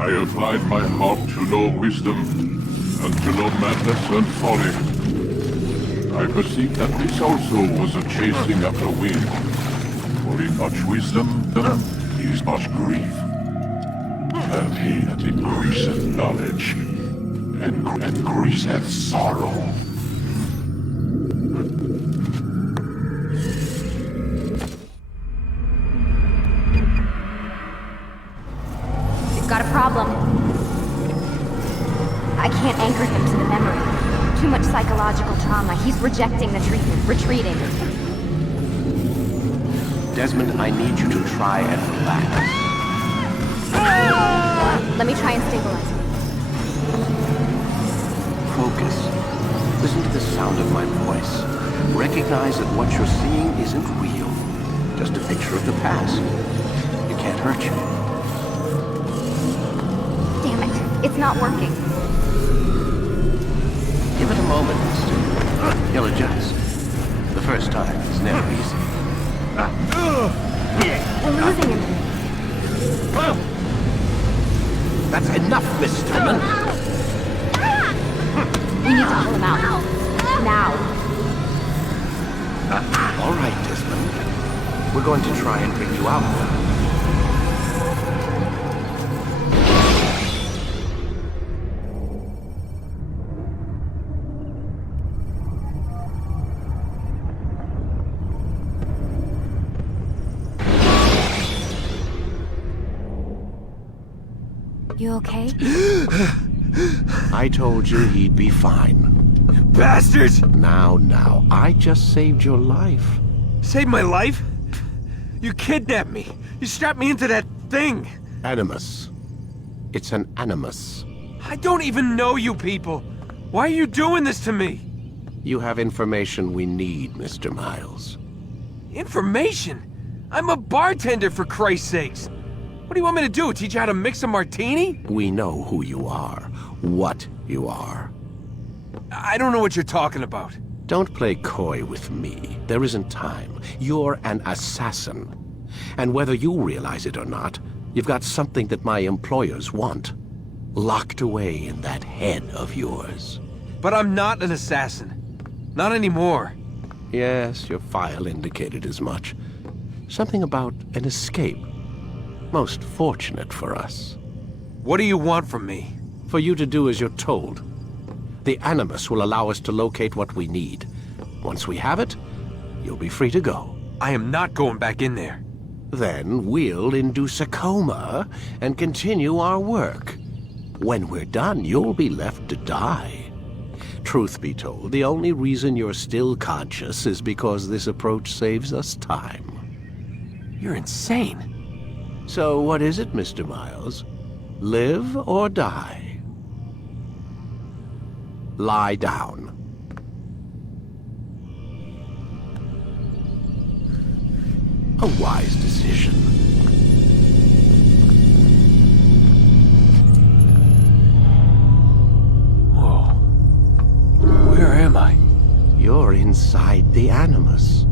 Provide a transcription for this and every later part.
I applied my heart to know wisdom, and to know madness and folly. I perceived that this also was a chasing after wind. For in much wisdom, is much grief. And he that increaseth knowledge, increaseth sorrow. Got a problem. I can't anchor him to the memory. Too much psychological trauma. He's rejecting the treatment, retreating. Desmond, I need you to try and relax. Let me try and stabilize him. Focus. Listen to the sound of my voice. Recognize that what you're seeing isn't real. Just a picture of the past. It can't hurt you. Damn it. It's not working. Give it a moment, mister. He'll adjust. The first time is never easy. We're losing him. That's enough, Miss Tillman. We need to pull him out. Now. All right, Desmond. We're going to try and bring you out now. You okay? I told you he'd be fine. Bastards! Now, I just saved your life. Saved my life? You kidnapped me. You strapped me into that thing. Animus. It's an animus. I don't even know you people. Why are you doing this to me? You have information we need, Mr. Miles. Information? I'm a bartender, for Christ's sakes. What do you want me to do? Teach you how to mix a martini? We know who you are, what you are. I don't know what you're talking about. Don't play coy with me. There isn't time. You're an assassin. And whether you realize it or not, you've got something that my employers want. Locked away in that head of yours. But I'm not an assassin. Not anymore. Yes, your file indicated as much. Something about an escape. Most fortunate for us. What do you want from me? For you to do as you're told. The Animus will allow us to locate what we need. Once we have it, you'll be free to go. I am not going back in there. Then we'll induce a coma and continue our work. When we're done, you'll be left to die. Truth be told, the only reason you're still conscious is because this approach saves us time. You're insane. So what is it, Mr. Miles? Live or die? Lie down. A wise decision. Whoa. Where am I? You're inside the Animus.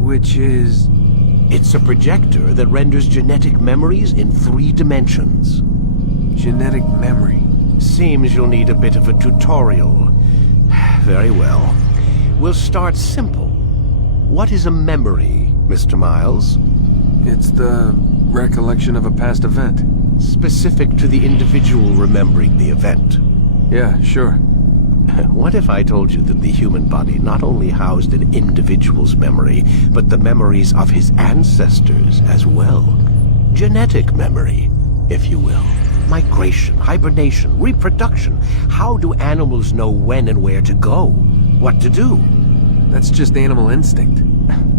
Which is... It's a projector that renders genetic memories in 3 dimensions. Genetic memory. Seems you'll need a bit of a tutorial. Very well. We'll start simple. What is a memory, Mr. Miles? It's the recollection of a past event. Specific to the individual remembering the event. Yeah, sure. What if I told you that the human body not only housed an individual's memory, but the memories of his ancestors as well? Genetic memory, if you will. Migration, hibernation, reproduction. How do animals know when and where to go? What to do? That's just animal instinct.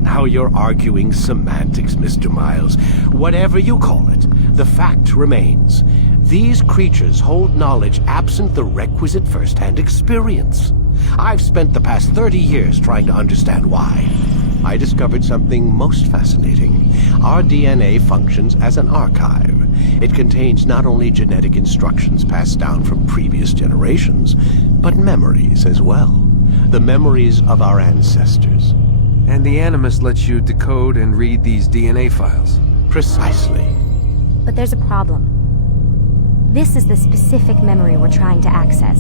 Now you're arguing semantics, Mr. Miles. Whatever you call it, the fact remains. These creatures hold knowledge absent the requisite first-hand experience. I've spent the past 30 years trying to understand why. I discovered something most fascinating. Our DNA functions as an archive. It contains not only genetic instructions passed down from previous generations, but memories as well. The memories of our ancestors. And the Animus lets you decode and read these DNA files. Precisely. But there's a problem. This is the specific memory we're trying to access.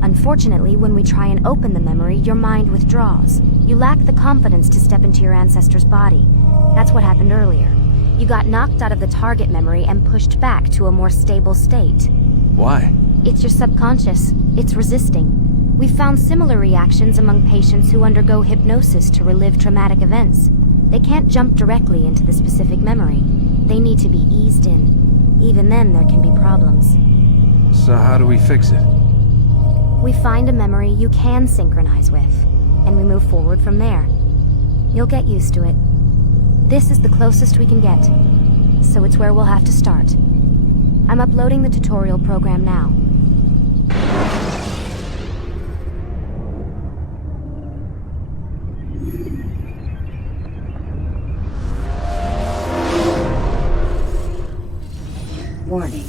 Unfortunately, when we try and open the memory, your mind withdraws. You lack the confidence to step into your ancestor's body. That's what happened earlier. You got knocked out of the target memory and pushed back to a more stable state. Why? It's your subconscious. It's resisting. We've found similar reactions among patients who undergo hypnosis to relive traumatic events. They can't jump directly into the specific memory. They need to be eased in. Even then, there can be problems. So how do we fix it? We find a memory you can synchronize with, and we move forward from there. You'll get used to it. This is the closest we can get, so it's where we'll have to start. I'm uploading the tutorial program now. Warning.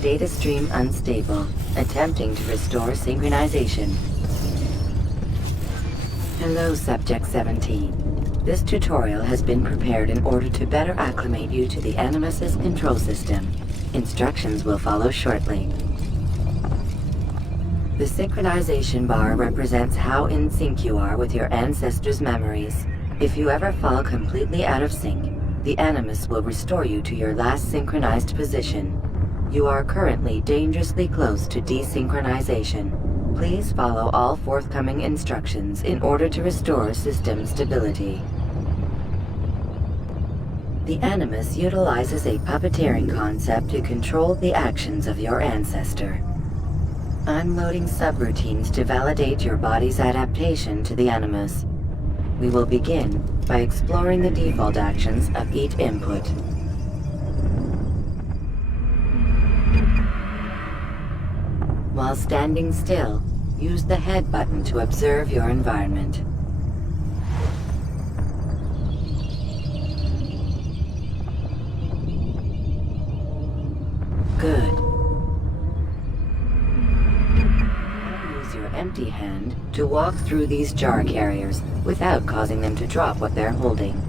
Data stream unstable. Attempting to restore synchronization. Hello, Subject 17. This tutorial has been prepared in order to better acclimate you to the Animus's control system. Instructions will follow shortly. The synchronization bar represents how in sync you are with your ancestors' memories. If you ever fall completely out of sync, the Animus will restore you to your last synchronized position. You are currently dangerously close to desynchronization. Please follow all forthcoming instructions in order to restore system stability. The Animus utilizes a puppeteering concept to control the actions of your ancestor. I'm loading subroutines to validate your body's adaptation to the Animus. We will begin by exploring the default actions of each input. While standing still, use the head button to observe your environment. Good. Now use your empty hand to walk through these jar carriers without causing them to drop what they're holding.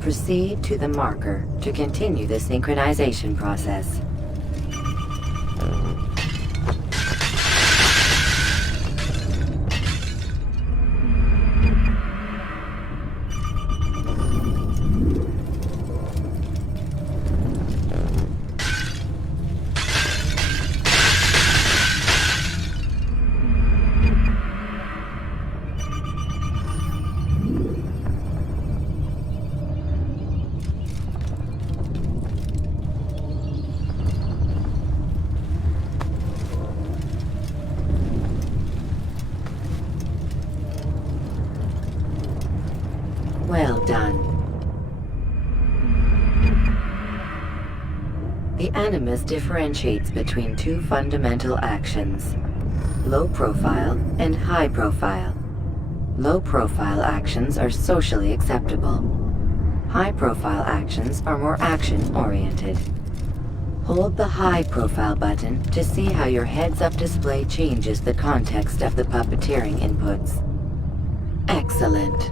Proceed to the marker to continue the synchronization process. Well done. The Animus differentiates between two fundamental actions: low profile and high profile. Low profile actions are socially acceptable. High profile actions are more action-oriented. Hold the high profile button to see how your heads-up display changes the context of the puppeteering inputs. Excellent.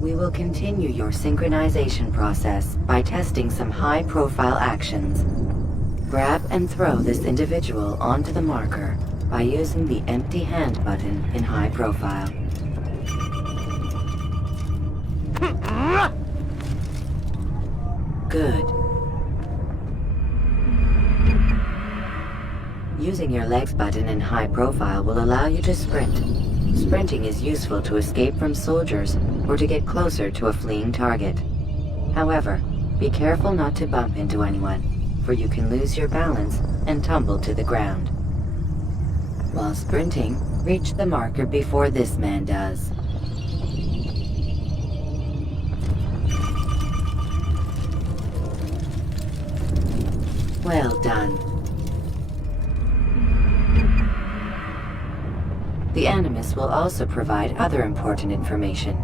We will continue your synchronization process by testing some high-profile actions. Grab and throw this individual onto the marker by using the empty hand button in high profile. Good. Using your legs button in high profile will allow you to sprint. Sprinting is useful to escape from soldiers or to get closer to a fleeing target. However, be careful not to bump into anyone, for you can lose your balance and tumble to the ground. While sprinting, reach the marker before this man does. Well done. The Animus will also provide other important information.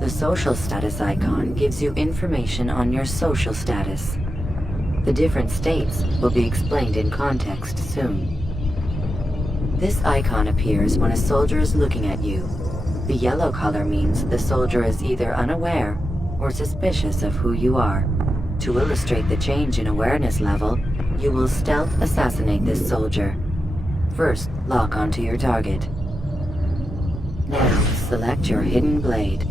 The social status icon gives you information on your social status. The different states will be explained in context soon. This icon appears when a soldier is looking at you. The yellow color means the soldier is either unaware or suspicious of who you are. To illustrate the change in awareness level, you will stealth assassinate this soldier. First, lock onto your target. Now, select your hidden blade.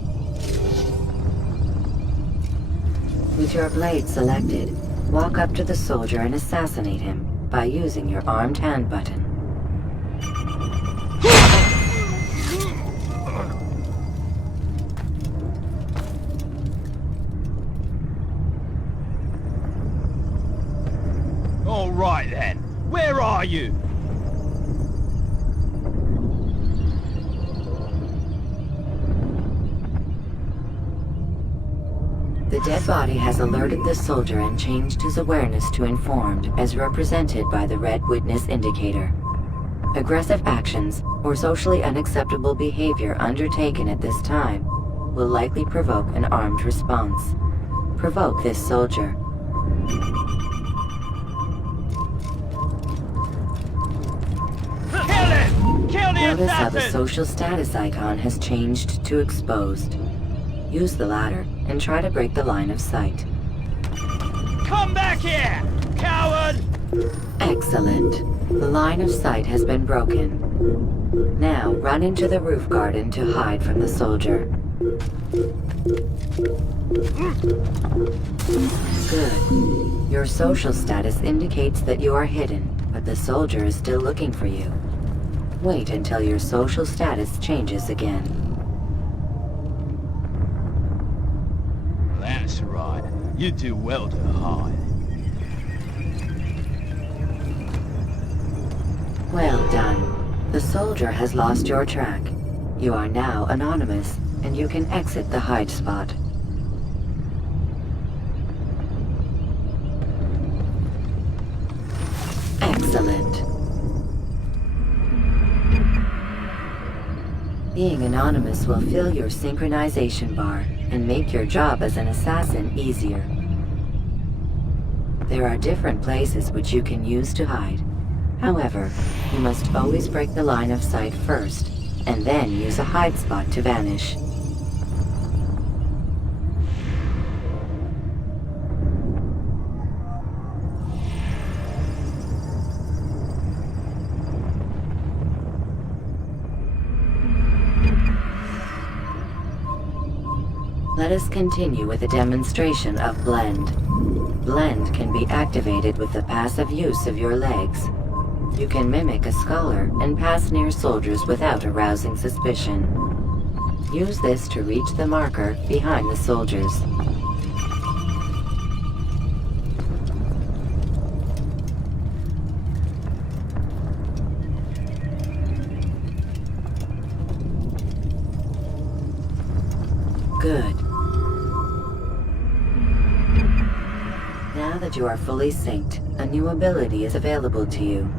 With your blade selected, walk up to the soldier and assassinate him by using your armed hand button. All right then, where are you? The dead body has alerted the soldier and changed his awareness to informed, as represented by the red witness indicator. Aggressive actions or socially unacceptable behavior undertaken at this time will likely provoke an armed response. Provoke this soldier. Kill him! Kill the Notice how the assassin! social status icon has changed to exposed. Use the ladder and try to break the line of sight. Come back here, coward! Excellent. The line of sight has been broken. Now run into the roof garden to hide from the soldier. Good. Your social status indicates that you are hidden, but the soldier is still looking for you. Wait until your social status changes again. That's right. You do well to hide. Well done. The soldier has lost your track. You are now anonymous, and you can exit the hide spot. Excellent. Being anonymous will fill your synchronization bar and make your job as an assassin easier. There are different places which you can use to hide. However, you must always break the line of sight first, and then use a hide spot to vanish. Let us continue with a demonstration of Blend. Blend can be activated with the passive use of your legs. You can mimic a scholar and pass near soldiers without arousing suspicion. Use this to reach the marker behind the soldiers. Good. Now that you are fully synced, a new ability is available to you.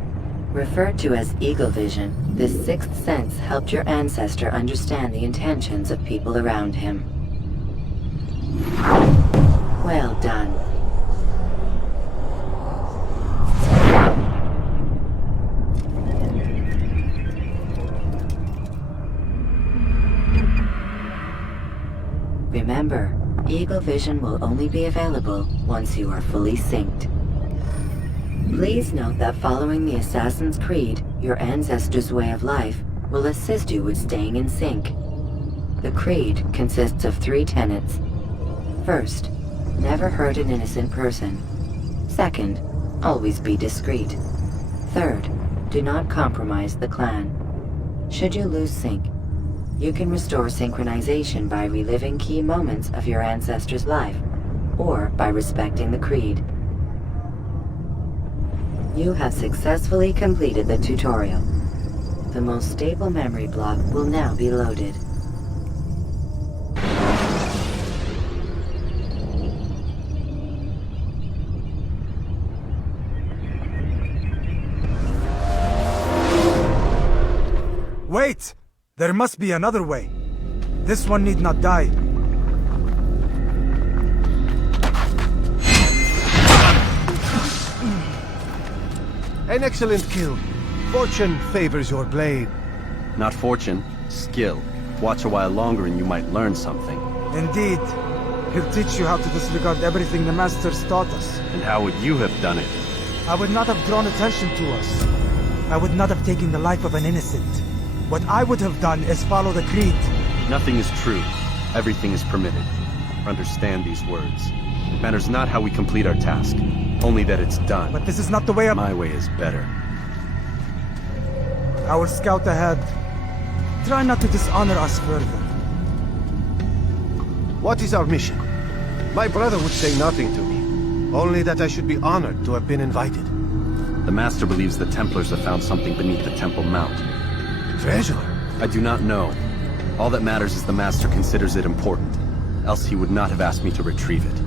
Referred to as Eagle Vision, this sixth sense helped your ancestor understand the intentions of people around him. Well done. Remember, Eagle Vision will only be available once you are fully synced. Please note that following the Assassin's Creed, your ancestors' way of life, will assist you with staying in sync. The Creed consists of 3 tenets. First, never hurt an innocent person. Second, always be discreet. Third, do not compromise the clan. Should you lose sync, you can restore synchronization by reliving key moments of your ancestor's life, or by respecting the Creed. You have successfully completed the tutorial. The most stable memory block will now be loaded. Wait! There must be another way. This one need not die. An excellent kill. Fortune favors your blade. Not fortune, skill. Watch a while longer and you might learn something. Indeed. He'll teach you how to disregard everything the Masters taught us. And how would you have done it? I would not have drawn attention to us. I would not have taken the life of an innocent. What I would have done is follow the creed. Nothing is true. Everything is permitted. Understand these words. It matters not how we complete our task, only that it's done. But this is not the way My way is better. I will scout ahead. Try not to dishonor us further. What is our mission? My brother would say nothing to me. Only that I should be honored to have been invited. The Master believes the Templars have found something beneath the Temple Mount. Treasure? I do not know. All that matters is the Master considers it important. Else he would not have asked me to retrieve it.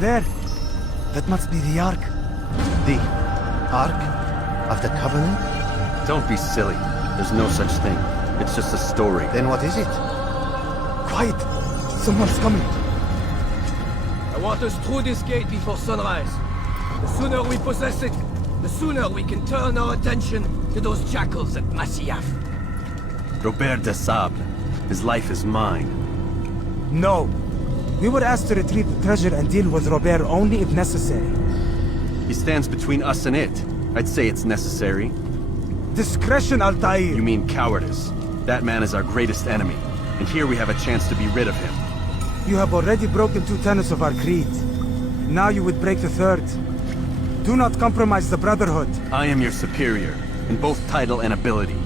There. That must be the Ark. The Ark of the Covenant? Don't be silly. There's no such thing. It's just a story. Then what is it? Quiet. Someone's coming. I want us through this gate before sunrise. The sooner we possess it, the sooner we can turn our attention to those jackals at Masyaf. Robert de Sable. His life is mine. No. We were asked to retrieve the treasure and deal with Robert only if necessary. He stands between us and it. I'd say it's necessary. Discretion, Altair! You mean cowardice. That man is our greatest enemy, and here we have a chance to be rid of him. You have already broken 2 tenets of our creed. Now you would break the 3rd. Do not compromise the Brotherhood. I am your superior, in both title and ability.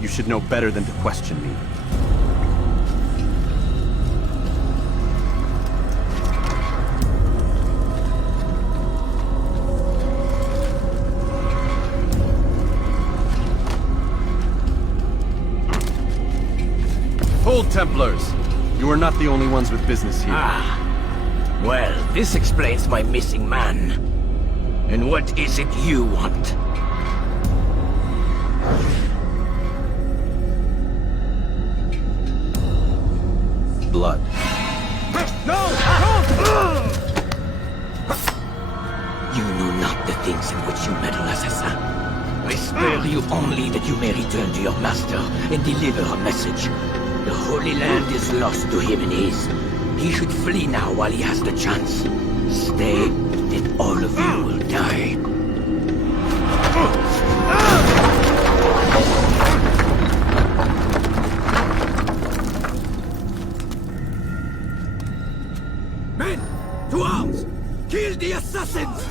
You should know better than to question me. Hold, Templars! You are not the only ones with business here. Well, this explains my missing man. And what is it you want? Blood. You know not the things in which you meddle, assassin. I spare you only that you may return to your master and deliver a message. The Holy Land is lost to him and his. He should flee now while he has the chance. Stay, and all of you will die. Men, to arms! Kill the assassins!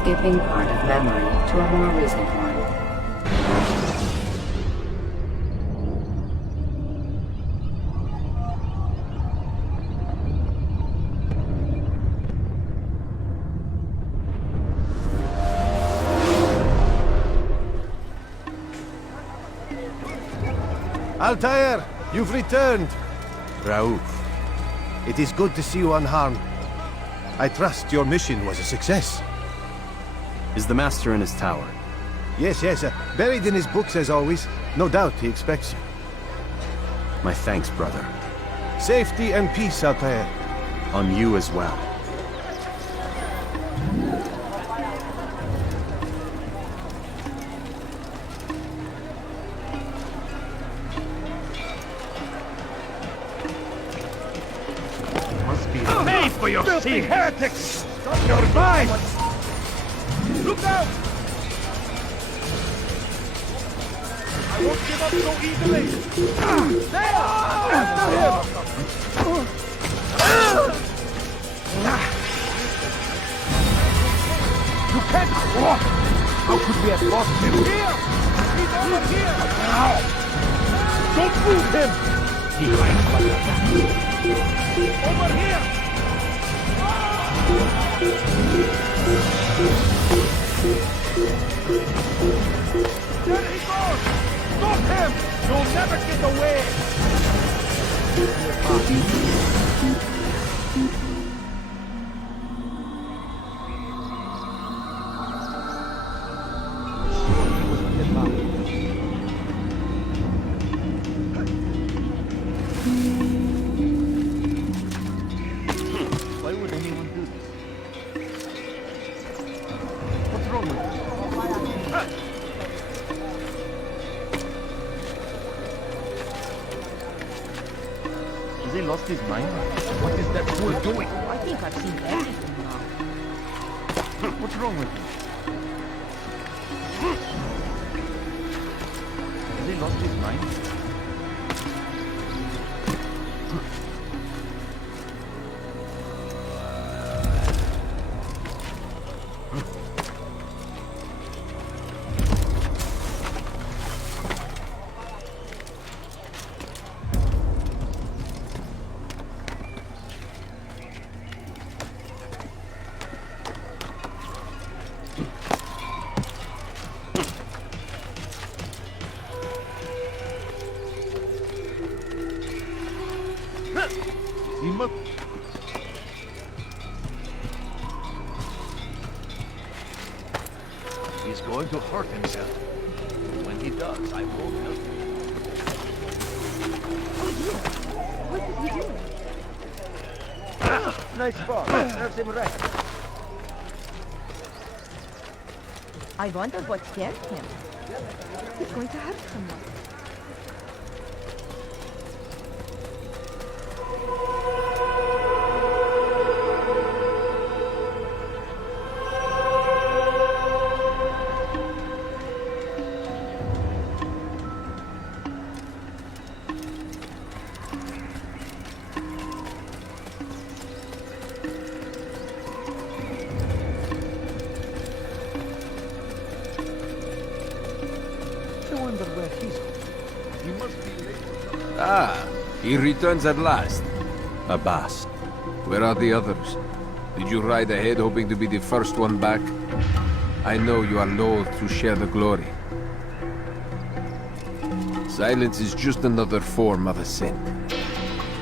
Skipping part of memory to a more recent one. Altair, you've returned. Raouf. It is good to see you unharmed. I trust your mission was a success. Is the Master in his tower? Yes, buried in his books as always. No doubt he expects you. My thanks, brother. Safety and peace, Altair. On you as well. for your Filthy sins! heretics! You're mine! Look out! I won't give up so easily! There! After him! You can't walk! How could we have lost him? Here! He's over here! Don't move him! Over here! There he goes! Stop him! You'll never get away! Why would anyone do this? What's wrong with him? Has he lost his mind? What is that fool doing? I think I've seen everything now. What's wrong with him? Has he lost his mind? He must... He's going to hurt himself. When he does, I won't help him. What is he doing? Nice spot. Serves him right. I wonder what scared him. He's going to hurt someone. Ah, he returns at last. Abbas. Where are the others? Did you ride ahead hoping to be the first one back? I know you are loath to share the glory. Silence is just another form of a sin.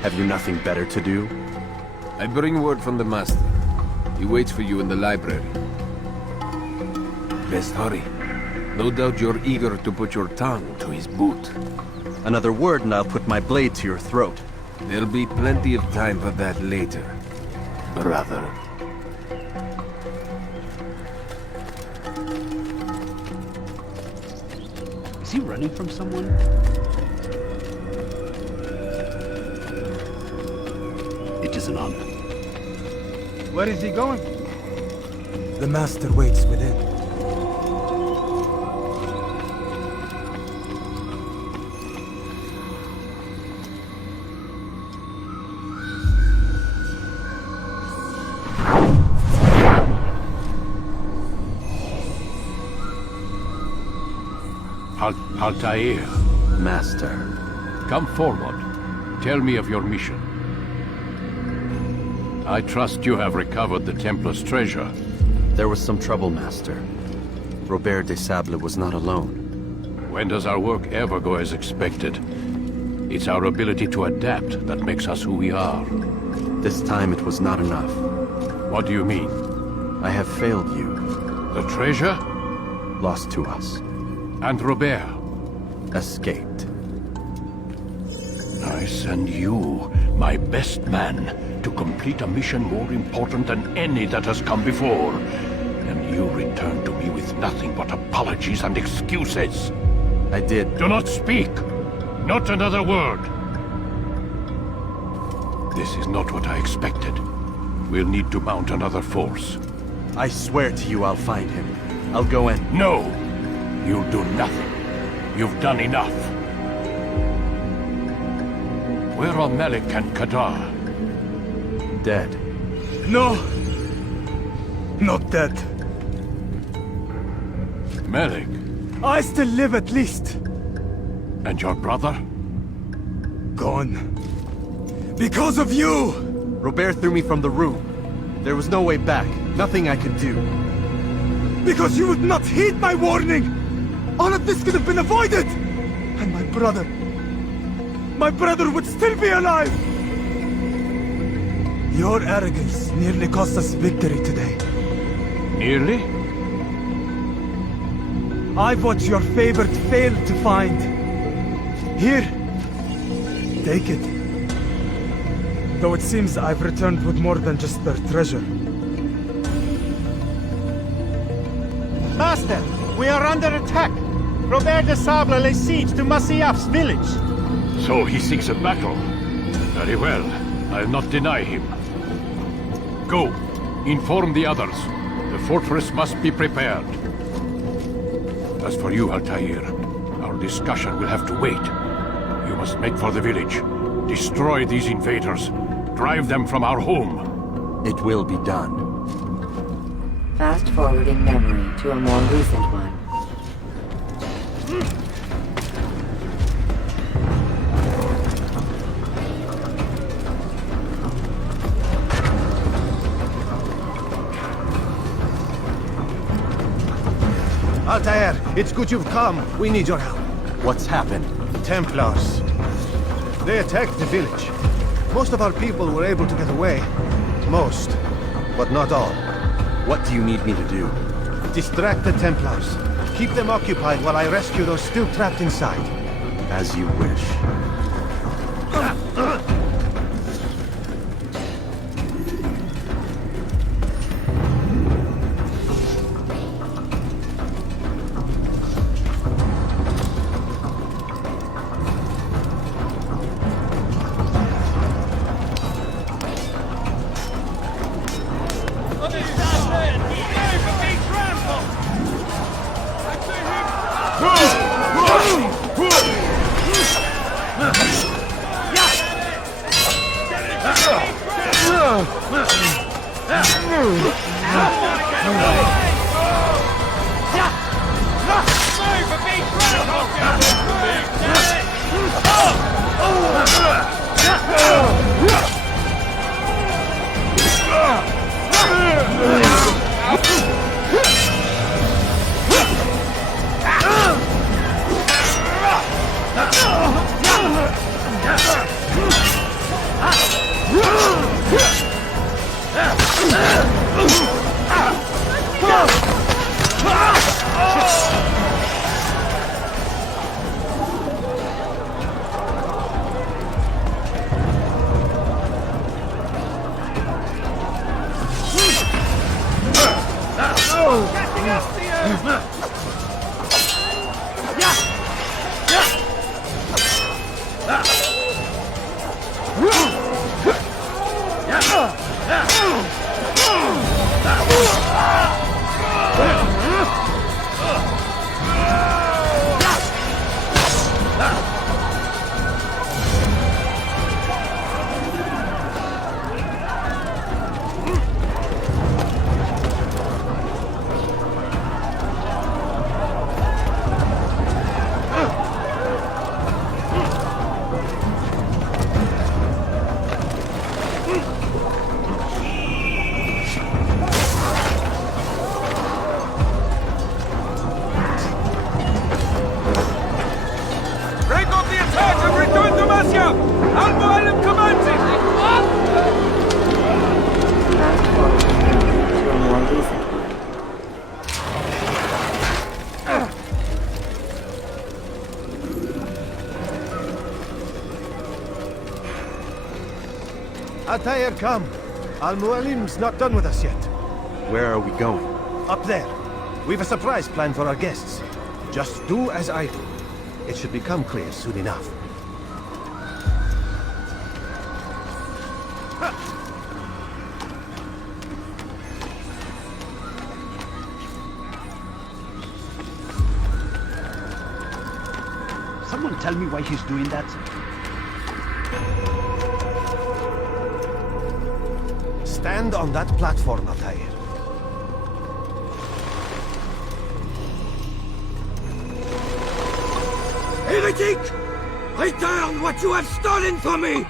Have you nothing better to do? I bring word from the Master. He waits for you in the library. Best hurry. No doubt you're eager to put your tongue to his boot. Another word and I'll put my blade to your throat. There'll be plenty of time for that later, brother. Is he running from someone? It is an honor. Where is he going? The Master waits within. Altair, Master. come forward. Tell me of your mission. I trust you have recovered the Templar's treasure. There was some trouble, Master. Robert de Sable was not alone. When does our work ever go as expected? It's our ability to adapt that makes us who we are. This time it was not enough. What do you mean? I have failed you. The treasure? Lost to us. And Robert? Escaped. I send you, my best man, to complete a mission more important than any that has come before. And you return to me with nothing but apologies and excuses. I did. Do not speak! Not another word! This is not what I expected. We'll need to mount another force. I swear to you I'll find him. I'll go in. No! You'll do nothing. You've done enough. Where are Malik and Kadar? Dead. No! Not dead. Malik? I still live at least. And your brother? Gone. Because of you! Robert threw me from the room. There was no way back. Nothing I could do. Because you would not heed my warning! All of this could have been avoided! And my brother would still be alive! Your arrogance nearly cost us victory today. Nearly? I've what your favorite failed to find. Here. Take it. Though it seems I've returned with more than just their treasure. Master, we are under attack. Robert de Sable lays siege to Masyaf's village. So he seeks a battle. Very well. I'll not deny him. Go. Inform the others. The fortress must be prepared. As for you, Altair, our discussion will have to wait. You must make for the village. Destroy these invaders. Drive them from our home. It will be done. Fast-forwarding memory to a more recent one. Altair, it's good you've come. We need your help. What's happened? Templars. They attacked the village. Most of our people were able to get away. Most, but not all. What do you need me to do? Distract the Templars. Keep them occupied while I rescue those still trapped inside. As you wish. Altair, come. Al-Mualim's not done with us yet. Where are we going? Up there. We've a surprise plan for our guests. Just do as I do. It should become clear soon enough. Someone tell me why he's doing that? Stand on that platform, Altair. Heretic! Return what you have stolen from me!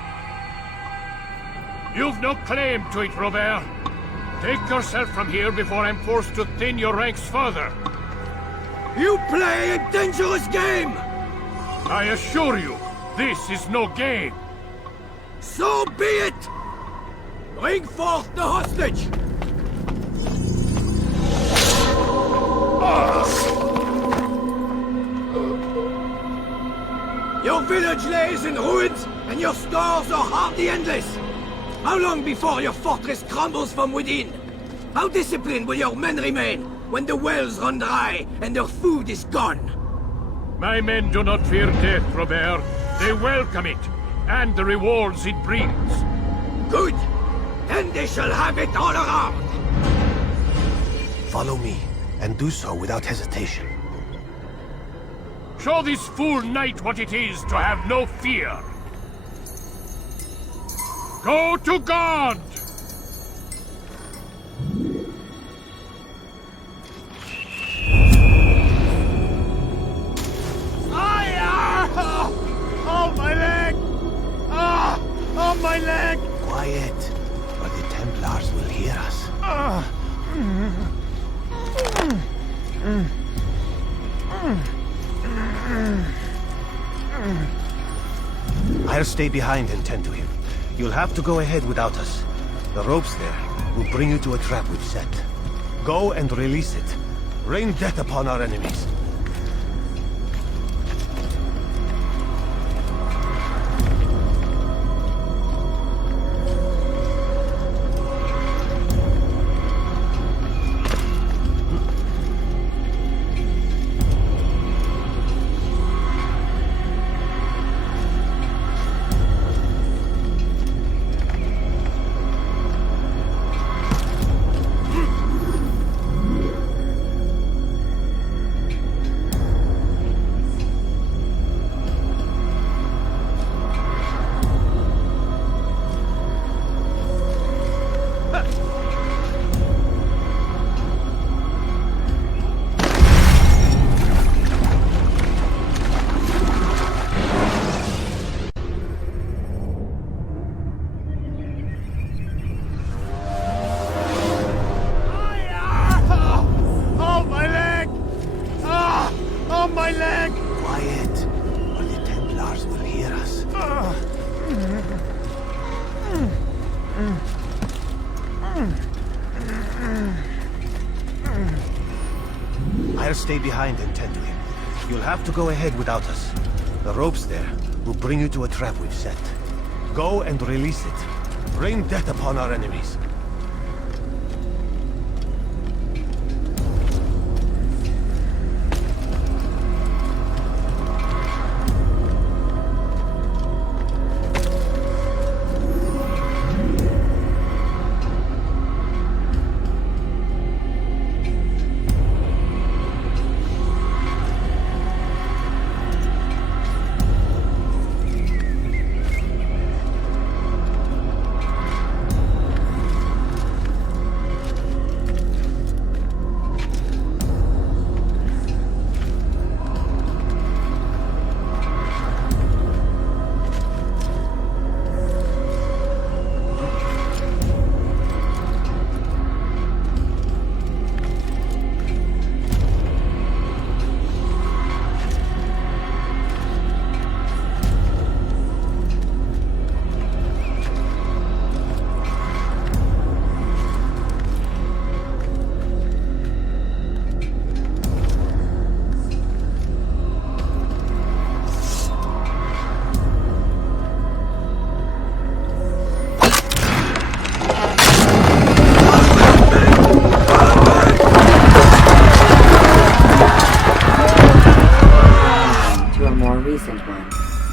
You've no claim to it, Robert. Take yourself from here before I'm forced to thin your ranks further. You play a dangerous game! I assure you, this is no game. So be it! Bring forth the hostage! Your village lays in ruins, and your stores are hardly endless. How long before your fortress crumbles from within? How disciplined will your men remain when the wells run dry and their food is gone? My men do not fear death, Robert. They welcome it, and the rewards it brings. Good! Then they shall have it all around! Follow me, and do so without hesitation. Show this fool knight what it is to have no fear. Go to God! Oh, my leg! Ah! Oh, my leg! Quiet, or the Templars will hear us. I'll stay behind and tend to him. You'll have to go ahead without us. The ropes there will bring you to a trap we've set. Go and release it. Rain death upon our enemies. I'll stay behind and tend to him. You'll have to go ahead without us. The ropes there will bring you to a trap we've set. Go and release it. Rain death upon our enemies.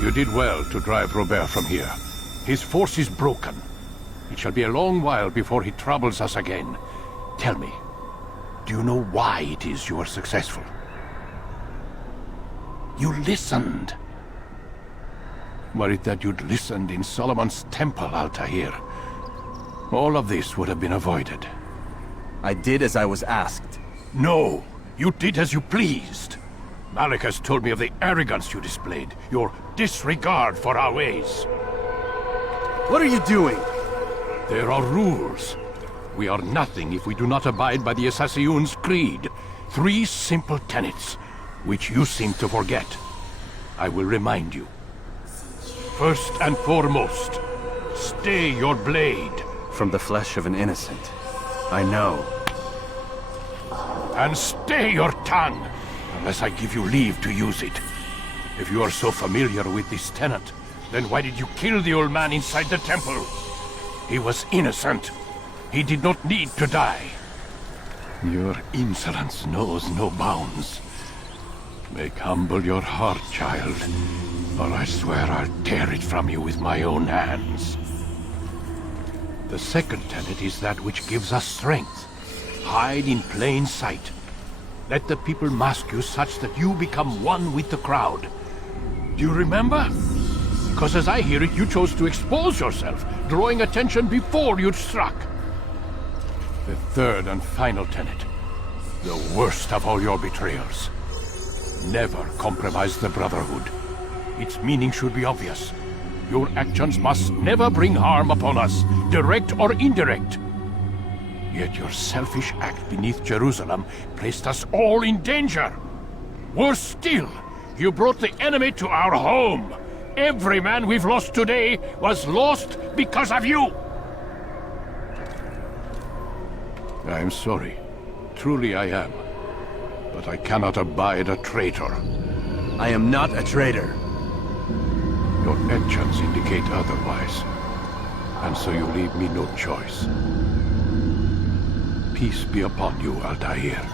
You did well to drive Robert from here. His force is broken. It shall be a long while before he troubles us again. Tell me, do you know why it is you are successful? You listened. Were it that you'd listened in Solomon's temple, Altair, all of this would have been avoided. I did as I was asked. No, you did as you pleased. Malik has told me of the arrogance you displayed, your disregard for our ways. What are you doing? There are rules. We are nothing if we do not abide by the Assassin's creed. 3 simple tenets, which you seem to forget. I will remind you. First and foremost, stay your blade. From the flesh of an innocent. I know. And stay your tongue, unless I give you leave to use it. If you are so familiar with this tenet, then why did you kill the old man inside the temple? He was innocent. He did not need to die. Your insolence knows no bounds. Make humble your heart, child, or I swear I'll tear it from you with my own hands. The second tenet is that which gives us strength. Hide in plain sight. Let the people mask you such that you become one with the crowd. Do you remember? Because as I hear it, you chose to expose yourself, drawing attention before you'd struck. The third and final tenet. The worst of all your betrayals. Never compromise the Brotherhood. Its meaning should be obvious. Your actions must never bring harm upon us, direct or indirect. Yet your selfish act beneath Jerusalem placed us all in danger. Worse still, you brought the enemy to our home. Every man we've lost today was lost because of you. I'm sorry. Truly I am. But I cannot abide a traitor. I am not a traitor. Your actions indicate otherwise. And so you leave me no choice. Peace be upon you, Altair.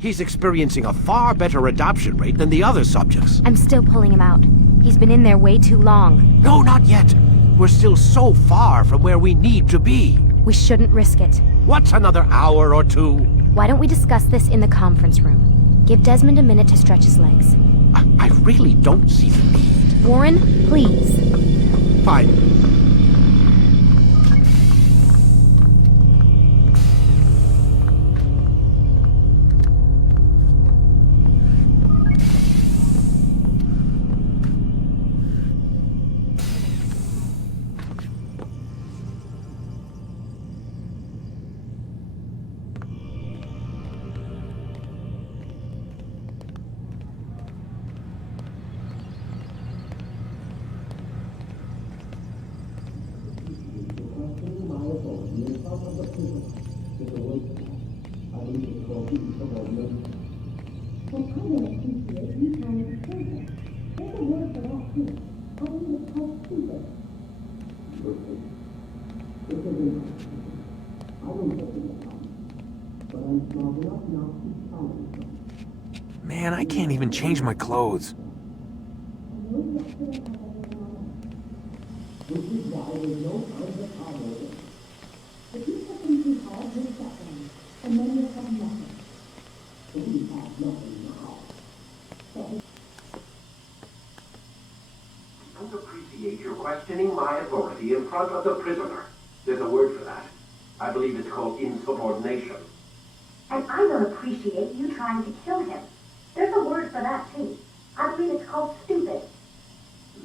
He's experiencing a far better adoption rate than the other subjects. I'm still pulling him out. He's been in there way too long. No, not yet. We're still so far from where we need to be. We shouldn't risk it. What's another hour or 2? Why don't we discuss this in the conference room? Give Desmond a minute to stretch his legs. I really don't see the need. Warren, please. Fine. Man, I can't even change my clothes. Don't appreciate your questioning my authority in front of the prisoner. There's a word for that. I believe it's called insubordination. And I don't appreciate you trying to kill him. There's a word for that, too. I believe it's called stupid.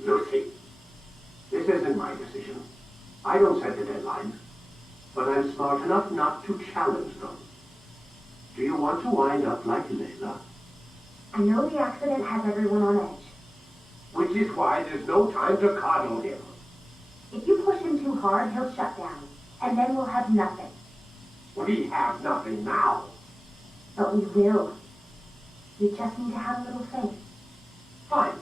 Lucy, this isn't my decision. I don't set the deadlines. But I'm smart enough not to challenge them. Do you want to wind up like Layla? I know the accident has everyone on edge. Which is why there's no time to coddle him. If you push him too hard, he'll shut down. And then we'll have nothing. We have nothing now. But we will. You just need to have a little faith. Fine.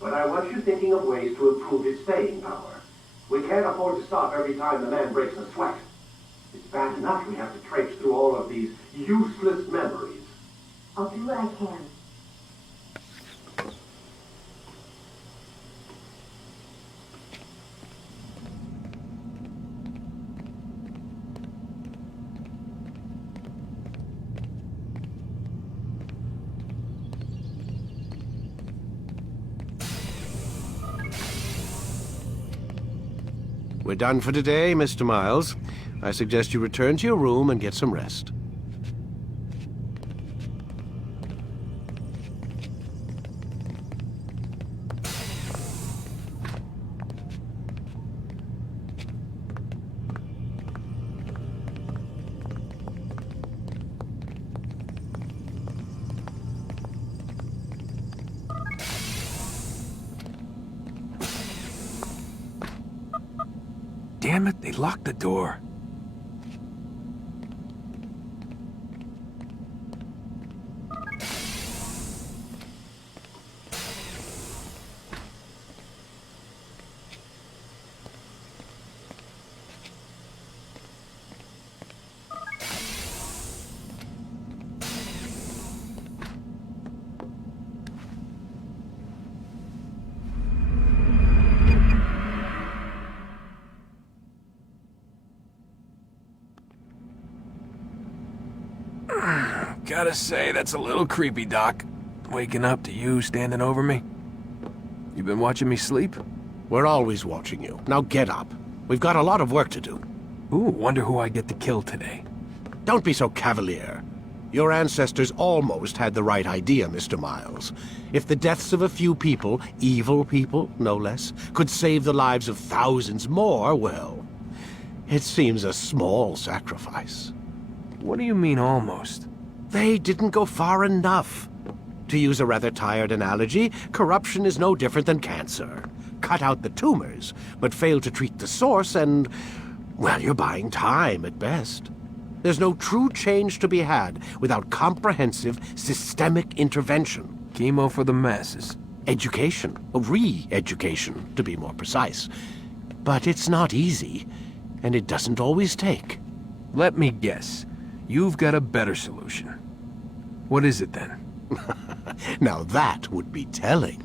But I want you thinking of ways to improve his staying power. We can't afford to stop every time the man breaks a sweat. It's bad enough we have to traipse through all of these useless memories. I'll do what I can. We're done for today, Mr. Miles. I suggest you return to your room and get some rest. Damn it, they locked the door. Gotta say, that's a little creepy, Doc. Waking up to you standing over me. You been watching me sleep? We're always watching you. Now get up. We've got a lot of work to do. Ooh, wonder who I get to kill today. Don't be so cavalier. Your ancestors almost had the right idea, Mr. Miles. If the deaths of a few people, evil people, no less, could save the lives of thousands more, well, it seems a small sacrifice. What do you mean, almost? They didn't go far enough. To use a rather tired analogy, corruption is no different than cancer. Cut out the tumors, but fail to treat the source and, well, you're buying time at best. There's no true change to be had without comprehensive, systemic intervention. Chemo for the masses. Education. Re-education, to be more precise. But it's not easy, and it doesn't always take. Let me guess. You've got a better solution. What is it, then? Now that would be telling.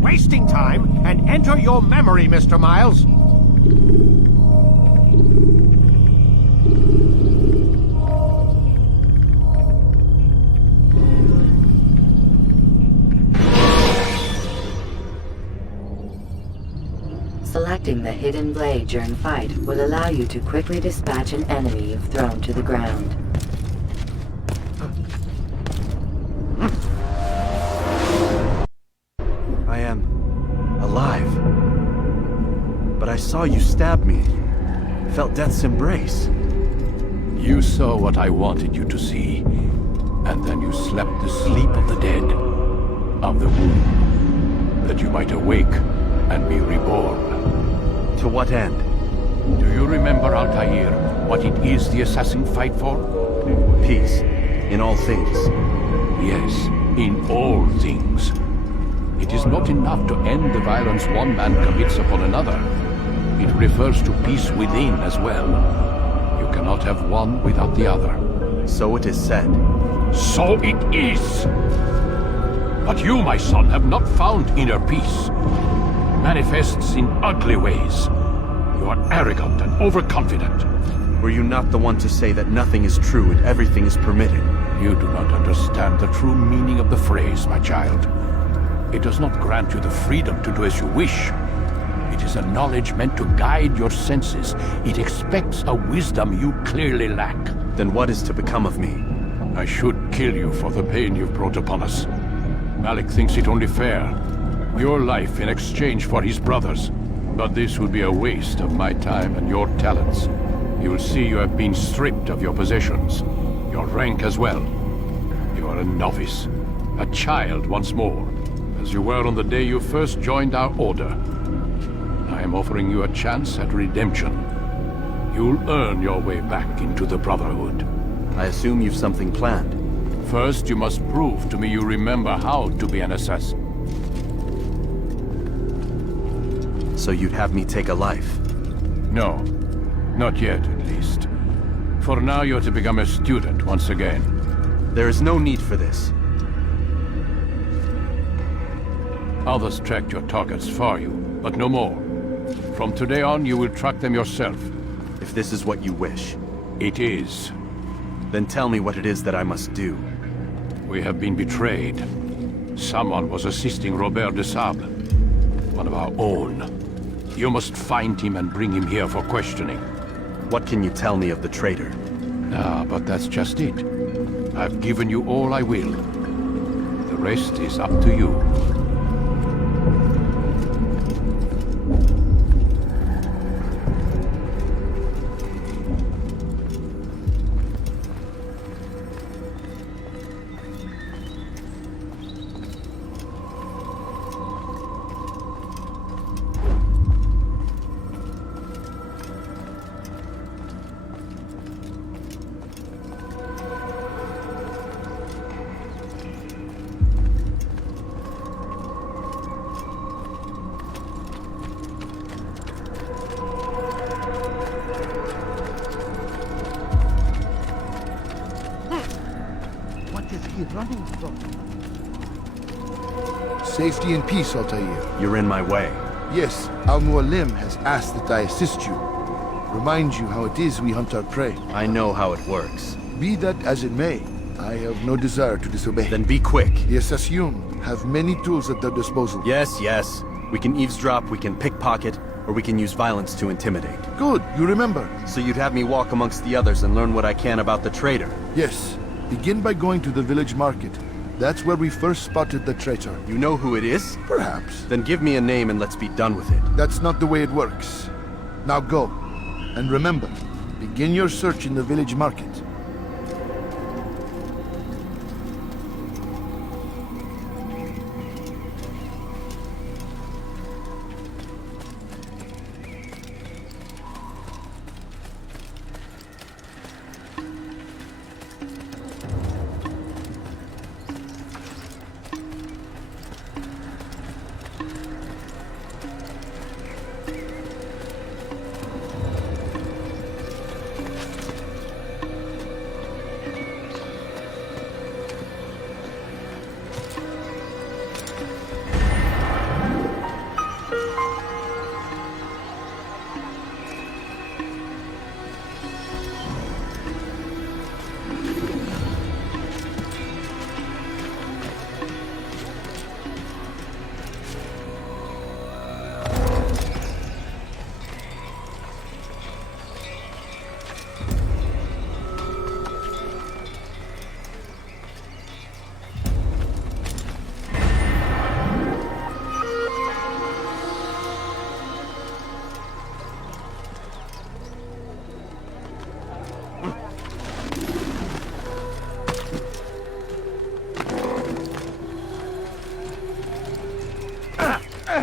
Wasting time and enter your memory, Mr. Miles. Selecting the hidden blade during fight will allow you to quickly dispatch an enemy you've thrown to the ground. I am alive. But I saw you stab me. Felt death's embrace. You saw what I wanted you to see, and then you slept the sleep of the dead, of the womb, that you might awake and be reborn. To what end? Do you remember, Altair, what it is the assassin fight for? Peace, in all things. Yes, in all things. It is not enough to end the violence one man commits upon another. It refers to peace within as well. You cannot have one without the other. So it is said. So it is! But you, my son, have not found inner peace. Manifests in ugly ways. You are arrogant and overconfident. Were you not the one to say that nothing is true and everything is permitted? You do not understand the true meaning of the phrase, my child. It does not grant you the freedom to do as you wish. It is a knowledge meant to guide your senses. It expects a wisdom you clearly lack. Then what is to become of me? I should kill you for the pain you've brought upon us. Malik thinks it only fair. Your life in exchange for his brother's. But this would be a waste of my time and your talents. You will see you have been stripped of your possessions. Your rank as well. You are a novice. A child once more. As you were on the day you first joined our order. I am offering you a chance at redemption. You'll earn your way back into the Brotherhood. I assume you've something planned. First, you must prove to me you remember how to be an assassin. So you'd have me take a life? No. Not yet, at least. For now, you're to become a student once again. There is no need for this. Others tracked your targets for you, but no more. From today on, you will track them yourself. If this is what you wish. It is. Then tell me what it is that I must do. We have been betrayed. Someone was assisting Robert de Sable, one of our own. You must find him and bring him here for questioning. What can you tell me of the traitor? Ah, but that's just it. I've given you all I will. The rest is up to you. Running from? Safety and peace, Altair. You're in my way. Yes, Al-Mualim has asked that I assist you. Remind you how it is we hunt our prey. I know how it works. Be that as it may, I have no desire to disobey. Then be quick. The Assassin have many tools at their disposal. Yes, yes. We can eavesdrop, we can pickpocket, or we can use violence to intimidate. Good, you remember. So you'd have me walk amongst the others and learn what I can about the traitor? Yes. Begin by going to the village market. That's where we first spotted the traitor. You know who it is? Perhaps. Then give me a name and let's be done with it. That's not the way it works. Now go. And remember, begin your search in the village market.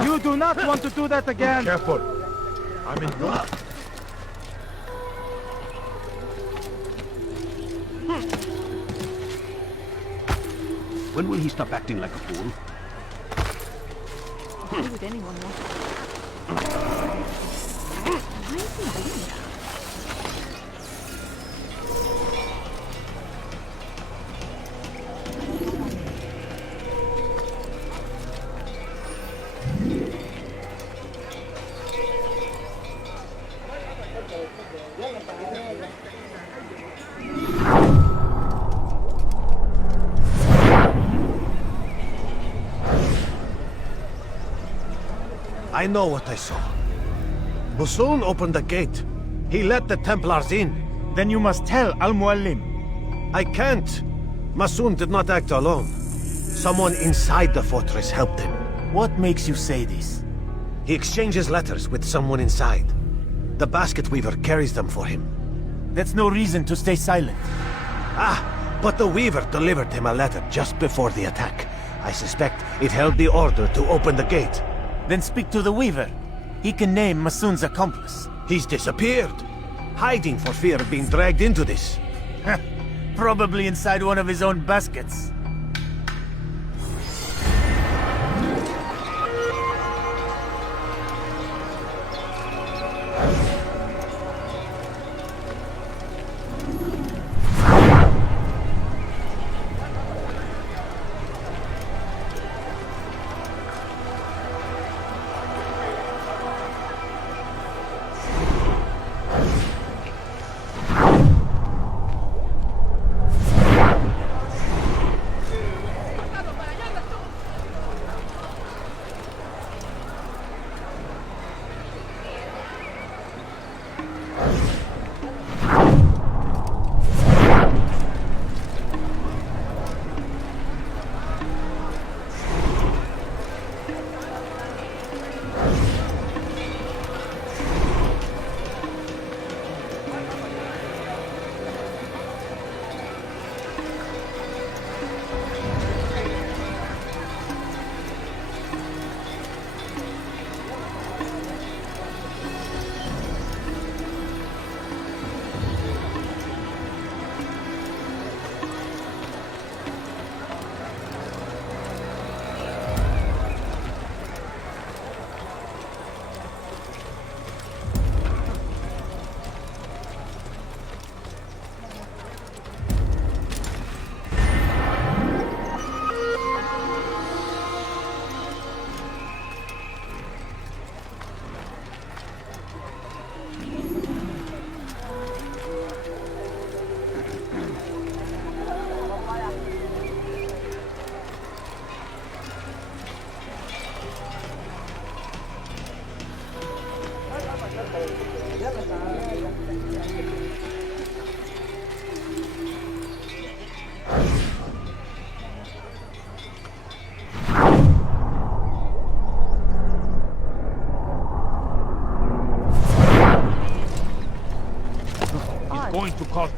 You do not want to do that again. Careful. I'm in your... When will he stop acting like a fool? Why would anyone want to? Why is he doing that? I know what I saw. Masoon opened the gate. He let the Templars in. Then you must tell Al-Mualim. I can't. Masoon did not act alone. Someone inside the fortress helped him. What makes you say this? He exchanges letters with someone inside. The basket weaver carries them for him. That's no reason to stay silent. Ah, but the weaver delivered him a letter just before the attack. I suspect it held the order to open the gate. Then speak to the weaver. He can name Masoon's accomplice. He's disappeared. Hiding for fear of being dragged into this. Probably inside one of his own baskets.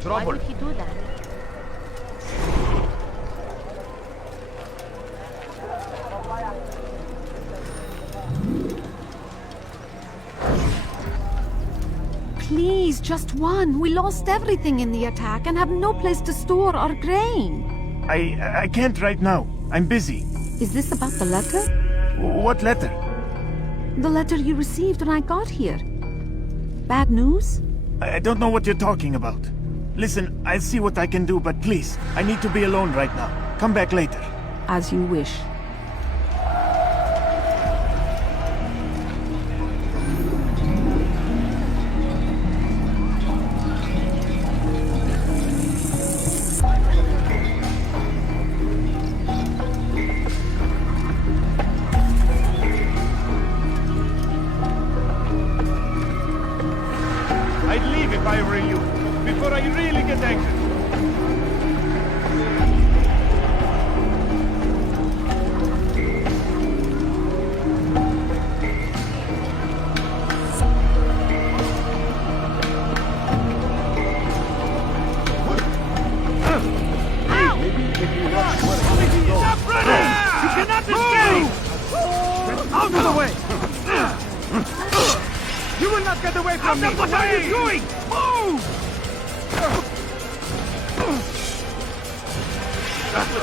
Why would he do that? Please, just one. We lost everything in the attack and have no place to store our grain. I can't right now. I'm busy. Is this about the letter? What letter? The letter you received when I got here. Bad news? I don't know what you're talking about. Listen, I'll see what I can do, but please, I need to be alone right now. Come back later. As you wish. I'd leave if I were you, before I really get angry. Stop running! You cannot escape! Out of the way! You will not get away from me! What are you doing? Move!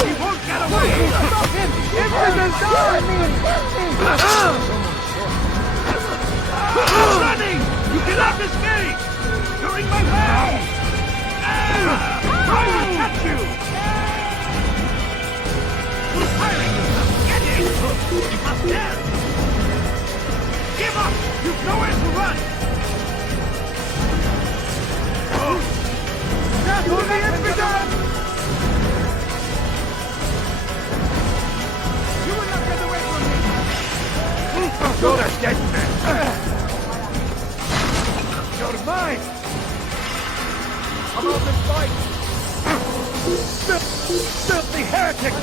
He won't get away! Stop him! It will die! Stop running! You cannot escape! You're in my way! I will catch you! Who's firing this stuff? Get him! You must dare! Give up! You've nowhere to run! That will be it begun! You will not get away from me! You're a dead man! You're mine! Come out and fight! Filthy heretic!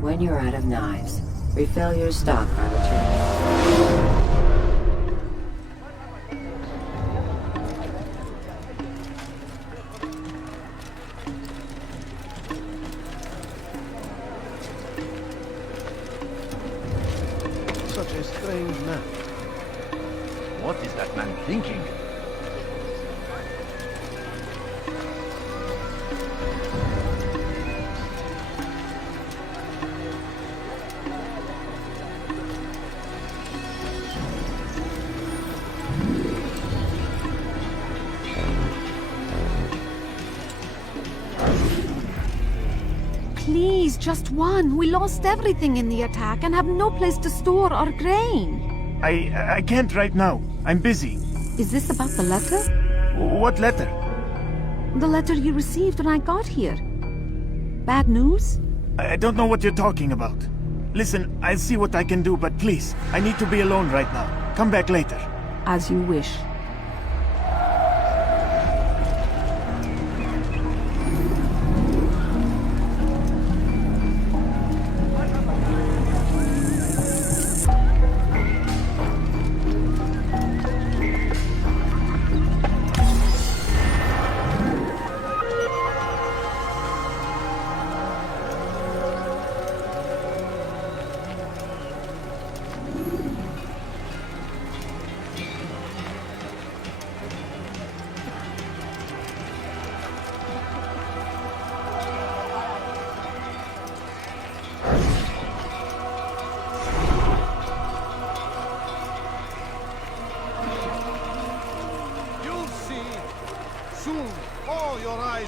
When you're out of knives, refill your stock on return. Such a strange man. What is that man thinking? Please, just one. We lost everything in the attack and have no place to store our grain. I can't right now. I'm busy. Is this about the letter? What letter? The letter you received when I got here. Bad news? I don't know what you're talking about. Listen, I'll see what I can do, but please, I need to be alone right now. Come back later. As you wish.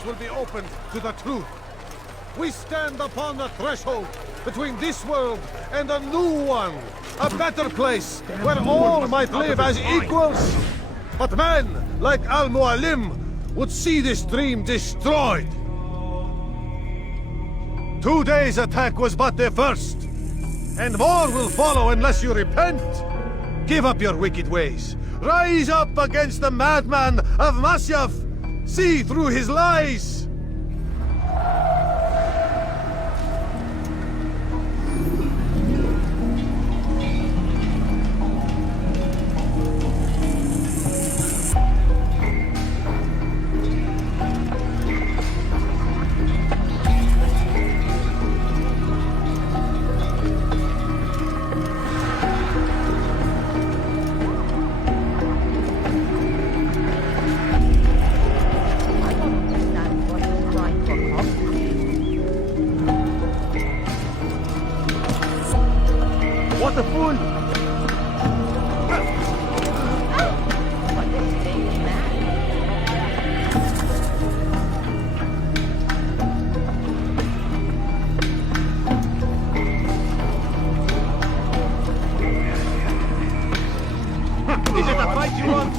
Will be opened to the truth. We stand upon the threshold between this world and a new one, a better place where all might live as equals. But men like Al-Mualim would see this dream destroyed. Today's attack was but the first, and more will follow unless you repent. Give up your wicked ways. Rise up against the madman of Masyaf! See through his lies! What a fool! Is it a fight you want?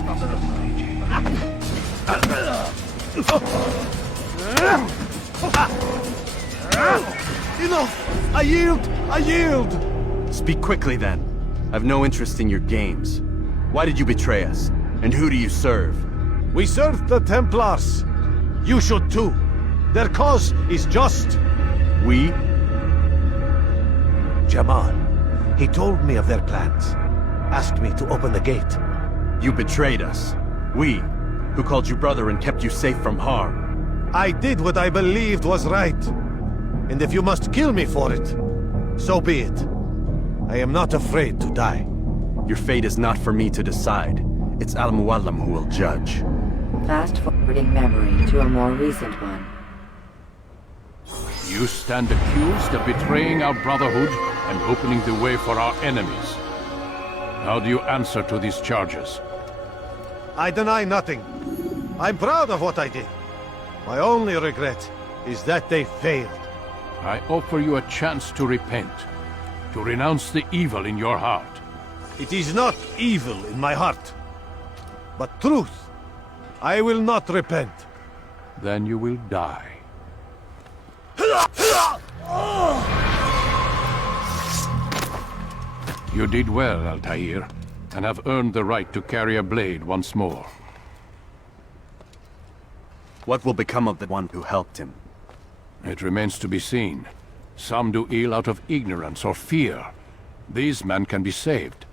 Enough! I yield! I yield! Speak quickly then. I've no interest in your games. Why did you betray us? And who do you serve? We serve the Templars. You should too. Their cause is just. We? Jamal. He told me of their plans. Asked me to open the gate. You betrayed us. We, who called you brother and kept you safe from harm. I did what I believed was right. And if you must kill me for it, so be it. I am not afraid to die. Your fate is not for me to decide. It's Al-Muallim who will judge. Fast-forwarding memory to a more recent one. You stand accused of betraying our Brotherhood and opening the way for our enemies. How do you answer to these charges? I deny nothing. I'm proud of what I did. My only regret is that they failed. I offer you a chance to repent, to renounce the evil in your heart. It is not evil in my heart, but truth. I will not repent. Then you will die. You did well, Altair, and have earned the right to carry a blade once more. What will become of the one who helped him? It remains to be seen. Some do ill out of ignorance or fear. These men can be saved.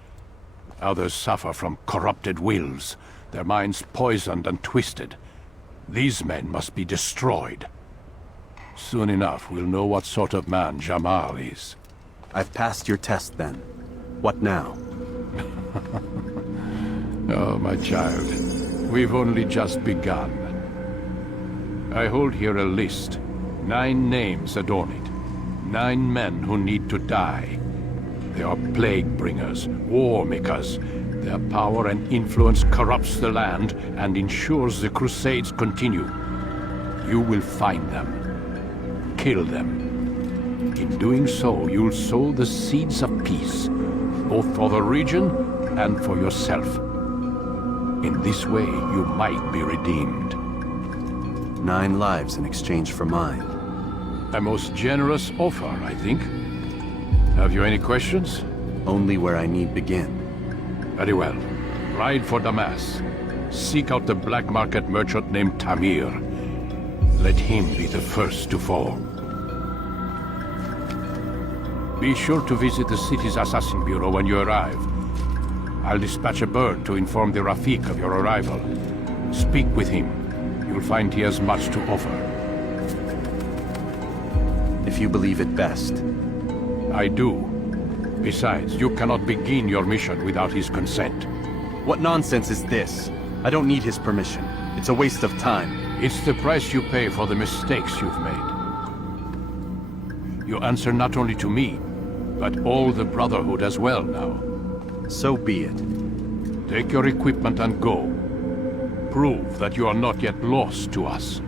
Others suffer from corrupted wills, their minds poisoned and twisted. These men must be destroyed. Soon enough, we'll know what sort of man Jamal is. I've passed your test then. What now? Oh, my child. We've only just begun. I hold here a list. 9 names adorn it. 9 men who need to die. They are plague bringers, war makers. Their power and influence corrupts the land and ensures the crusades continue. You will find them. Kill them. In doing so, you'll sow the seeds of peace, both for the region and for yourself. In this way, you might be redeemed. 9 lives in exchange for mine. A most generous offer, I think. Have you any questions? Only where I need begin. Very well. Ride for Damas. Seek out the black market merchant named Tamir. Let him be the first to fall. Be sure to visit the city's assassin bureau when you arrive. I'll dispatch a bird to inform the Rafik of your arrival. Speak with him. You'll find he has much to offer. If you believe it best. I do. Besides, you cannot begin your mission without his consent. What nonsense is this? I don't need his permission. It's a waste of time. It's the price you pay for the mistakes you've made. You answer not only to me, but all the Brotherhood as well now. So be it. Take your equipment and go. Prove that you are not yet lost to us.